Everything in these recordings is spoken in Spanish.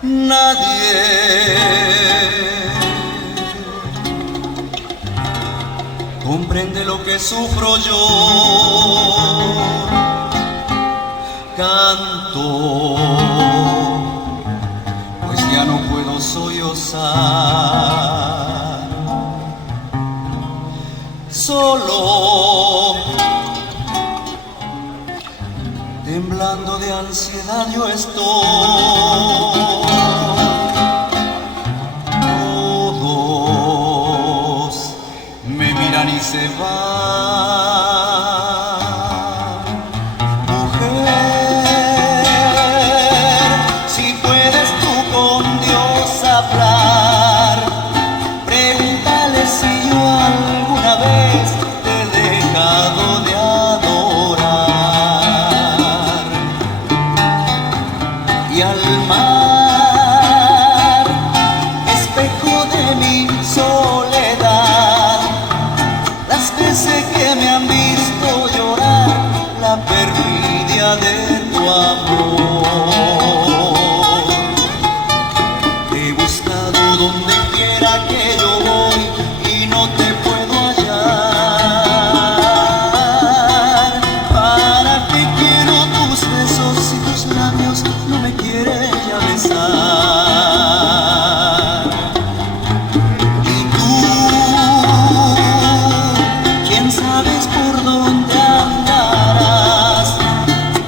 Nadie comprende lo que sufro yo. Canto, pues ya no puedo sollozar. Solo, temblando de ansiedad yo estoy. Todos me miran y se van. Mujer, si puedes tú con Dios hablar, pregúntale si yo alguna vez te he dejado de adorar. Y al mar, espejo de mi soledad, las veces que me han visto llorar, la perfidia de tu amor. Te he buscado donde quiera que yo voy y no te puedo hallar. ¿Para qué quiero tus besos si tus labios no me quieren ya besar? Y tú, quién sabes por dónde andarás,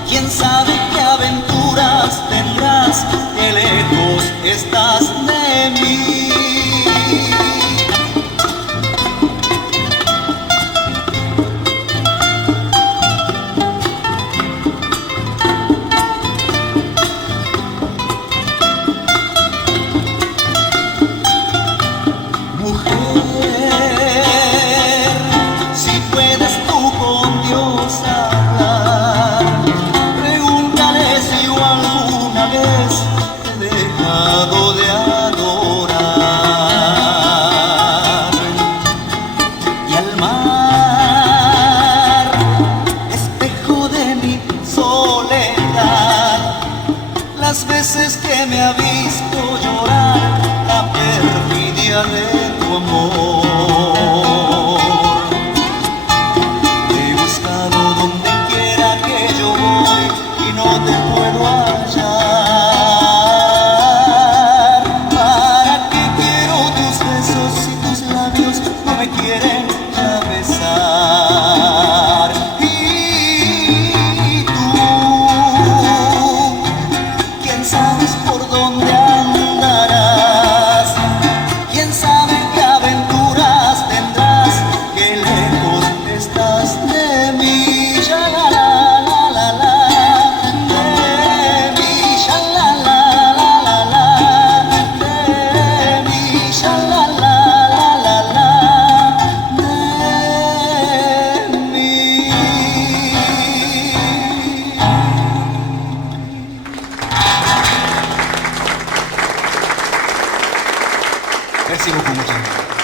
quién sabe qué aventuras tendrás, qué lejos estás de mí. Mujer, si puedes tú con Dios hablar, pregúntale si yo alguna vez te he dejado de adorar. Y al mar, espejo de mi soledad, las veces que me ha visto llorar, la perfidia de tu amor. Te he buscado donde quiera que yo voy y no te puedo hallar. ¿Para qué quiero tus besos si tus labios no me quieren ya besar? Y tú, quién sabes por dónde andarás, quién sabe qué aventuras tendrás, qué lejos estás de mí. Ya la la la la la, de mí. Ya la la la la la, de mí. Ya la la la la la, de mí. Merci beaucoup, muchachos.